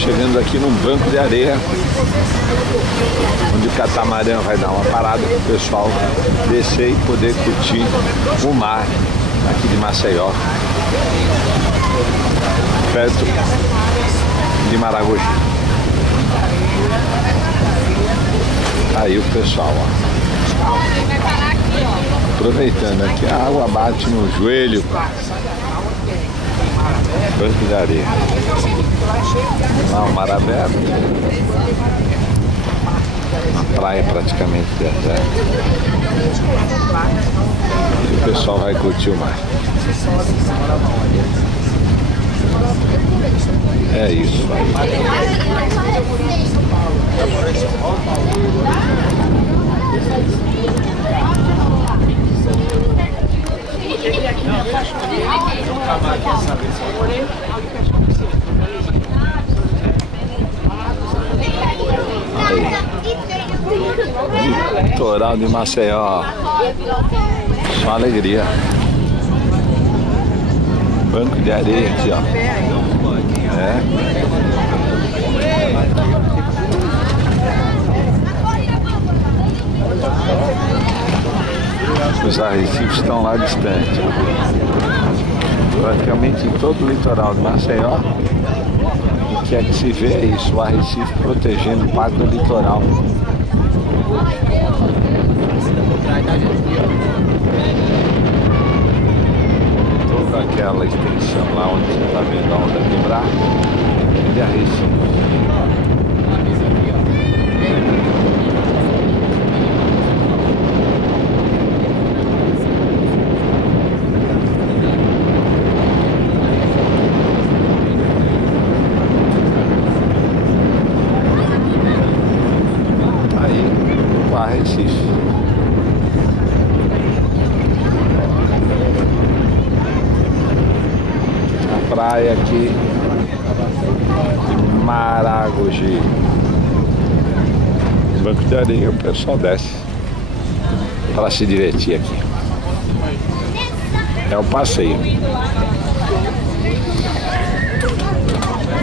chegando aqui num banco de areia, onde o catamarã vai dar uma parada para o pessoal descer e poder curtir o mar aqui de Maceió, perto de Maragogi. Aí o pessoal, ó, aproveitando aqui, a água bate no joelho. Banco de areia. Lá o mar aberto. Uma praia praticamente deserta. E o pessoal vai curtir o mar. É isso aí. Litoral de Maceió, só alegria. Banco de areia aqui, ó. Os arrecifes estão lá distantes. Praticamente em todo o litoral de Maceió, o que é que se vê é isso, o arrecife protegendo parte do litoral. Toda aquela extensão lá onde você está vendo a onda quebrar é de arrecife. Recife. A praia aqui de Maragogi. Banco de areia, o pessoal desce para se divertir aqui. É o passeio.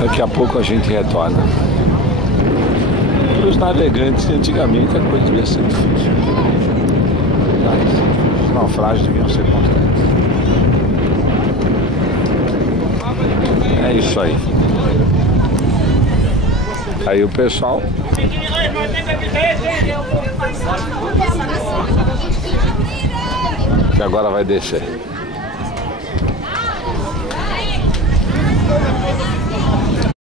Daqui a pouco a gente retorna. Os navegantes, antigamente a coisa devia ser difícil. Os naufrágios deviam ser constantes. É isso aí. Aí o pessoal que agora vai descer.